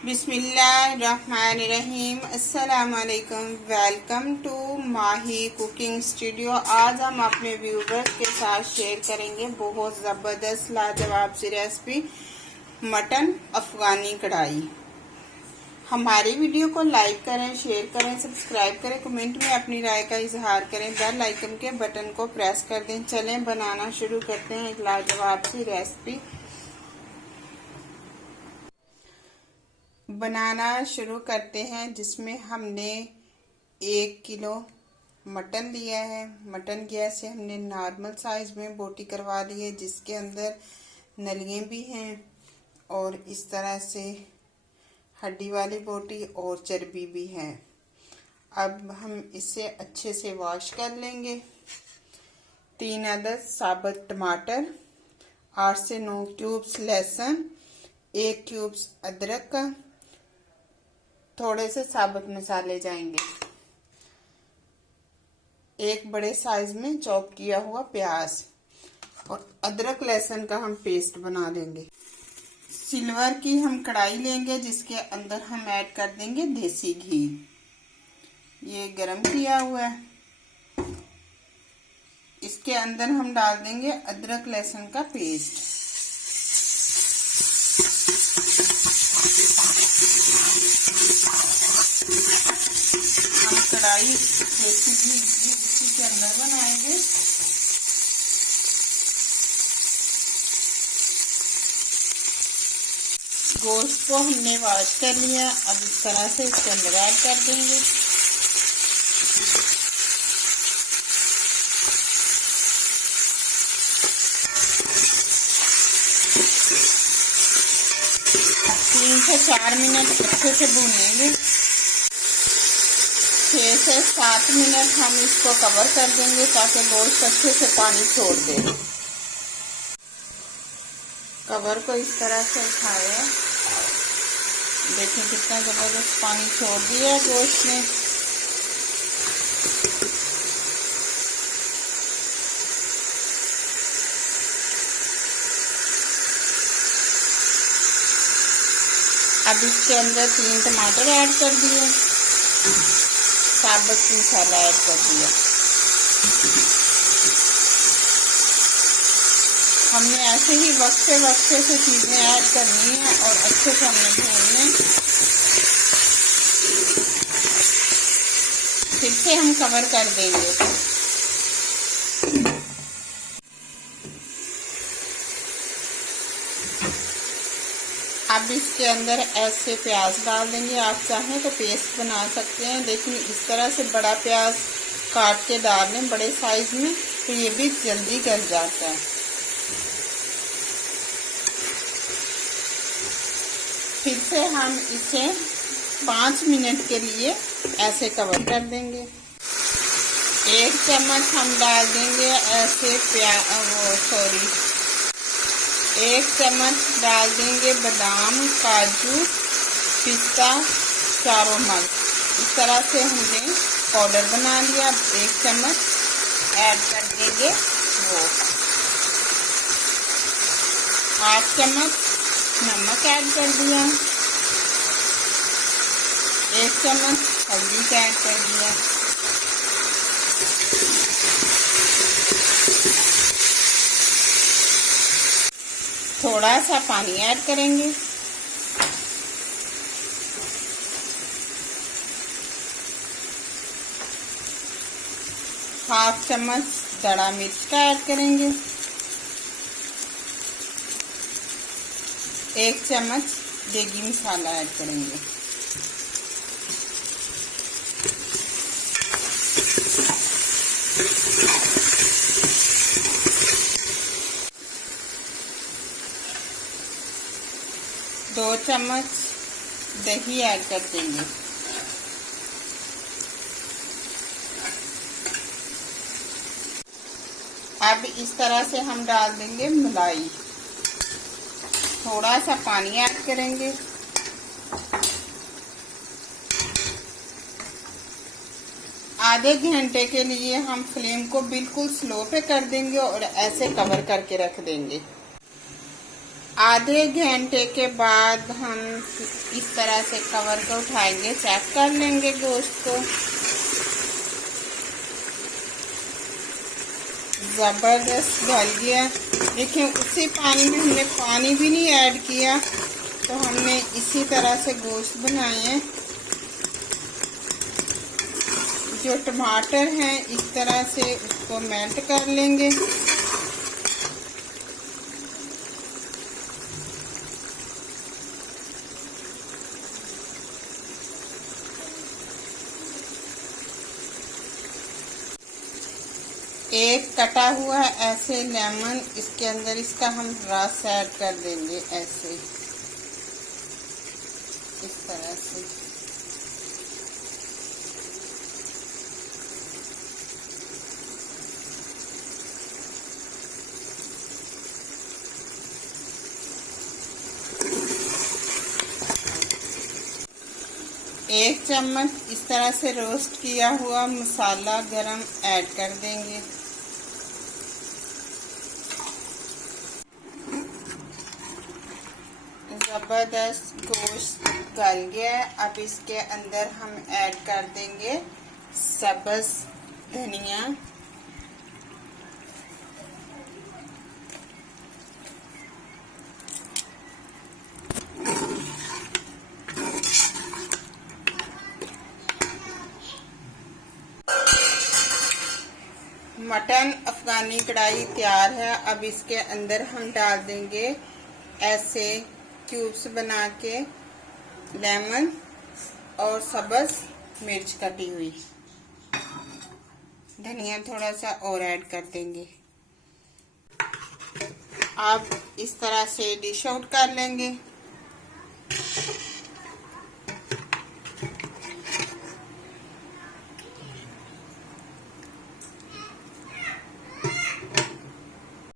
बिस्मिल्लाहिर्रहमानिर्रहीम। अस्सलाम वालेकुम। Welcome to Mahi cooking studio. आज हम अपने व्यूवर्स के साथ शेयर करेंगे बहुत ज़बरदस्त लाजवाब सी रेसिपी मटन अफगानी कढ़ाई। हमारी वीडियो को लाइक करें, शेयर करें, सब्सक्राइब करें, कमेंट में अपनी राय का इजहार करें, बेल आइकन के बटन को प्रेस कर दें। चलें बनाना शुरू करते हैं एक लाजवाब सी रेसिपी। बनाना शुरू करते हैं, जिसमें हमने 1 किलो मटन लिया है। मटन गैस से हमने नॉर्मल साइज में बोटी करवा ली है, जिसके अंदर नलियाँ भी हैं और इस तरह से हड्डी वाली बोटी और चर्बी भी है। अब हम इसे अच्छे से वॉश कर लेंगे। 3 अदद साबुत टमाटर, 8 से 9 क्यूब्स लहसुन, 1 क्यूब्स अदरक का, थोड़े से साबुत मसाले जाएंगे, एक बड़े साइज में चॉप किया हुआ प्याज और अदरक लहसुन का हम पेस्ट बना लेंगे। सिल्वर की हम कढ़ाई लेंगे, जिसके अंदर हम ऐड कर देंगे देसी घी। ये गरम किया हुआ है। इसके अंदर हम डाल देंगे अदरक लहसुन का पेस्ट। हम कढ़ाई देसी घी इसी के अंदर बनाएंगे। गोश्त को हमने वॉश कर लिया। अब इस तरह से इसके अंदर ऐड कर देंगे। तीन से 4 मिनट अच्छे से भूनेंगे। 6 से 7 मिनट हम इसको कवर कर देंगे ताकि गोश्त अच्छे से पानी छोड़ दे। कवर को इस तरह से उठाया, देखिए कितना जबरदस्त पानी छोड़ दिया गोश्त ने। अब इसके अंदर 3 टमाटर ऐड कर दिए, साबुत मसाला ऐड कर दिया। हमने ऐसे ही वक्फे से चीजें ऐड करनी है और अच्छे से हमने भूनने। फिर से हम कवर कर देंगे। अब इसके अंदर ऐसे प्याज डाल देंगे। आप चाहें तो पेस्ट बना सकते हैं, लेकिन इस तरह से बड़ा प्याज काट के डाल लें बड़े साइज में, तो ये भी जल्दी गल जाता है। फिर से हम इसे 5 मिनट के लिए ऐसे कवर कर देंगे। 1 चम्मच हम डाल देंगे ऐसे 1 चम्मच डाल देंगे बादाम, काजू, पिस्ता, चारों मग। इस तरह से हमने पाउडर बना लिया। 1 चम्मच ऐड कर देंगे वो। 8 चम्मच नमक ऐड कर दिया। 1 चम्मच हल्दी ऐड कर दिया। थोड़ा सा पानी ऐड करेंगे। हाफ चम्मच दड़ा मिर्च का ऐड करेंगे। 1 चम्मच देगी मसाला ऐड करेंगे। दो चम्मच दही ऐड कर देंगे। अब इस तरह से हम डाल देंगे मलाई। थोड़ा सा पानी ऐड करेंगे। आधे घंटे के लिए हम फ्लेम को बिल्कुल स्लो पे कर देंगे और ऐसे कवर करके रख देंगे। आधे घंटे के बाद हम इस तरह से कवर को उठाएंगे, चेक कर लेंगे गोश्त को। ज़बरदस्त गल गया। देखिए उसी पानी में हमने पानी भी नहीं ऐड किया, तो हमने इसी तरह से गोश्त बनाए हैं। जो टमाटर हैं इस तरह से उसको मेल्ट कर लेंगे। एक कटा हुआ ऐसे लेमन, इसके अंदर इसका हम रस ऐड कर देंगे ऐसे, इस तरह से। एक चम्मच इस तरह से रोस्ट किया हुआ मसाला गरम ऐड कर देंगे। ज़बरदस्त गोश्त गल गया है। अब इसके अंदर हम ऐड कर देंगे सब्ज़ धनिया, मटन अफगानी कढ़ाई तैयार है। अब इसके अंदर हम डाल देंगे ऐसे क्यूब्स बना के लेमन और सब्ज़ मिर्च कटी हुई, धनिया थोड़ा सा और ऐड कर देंगे। अब इस तरह से डिश आउट कर लेंगे।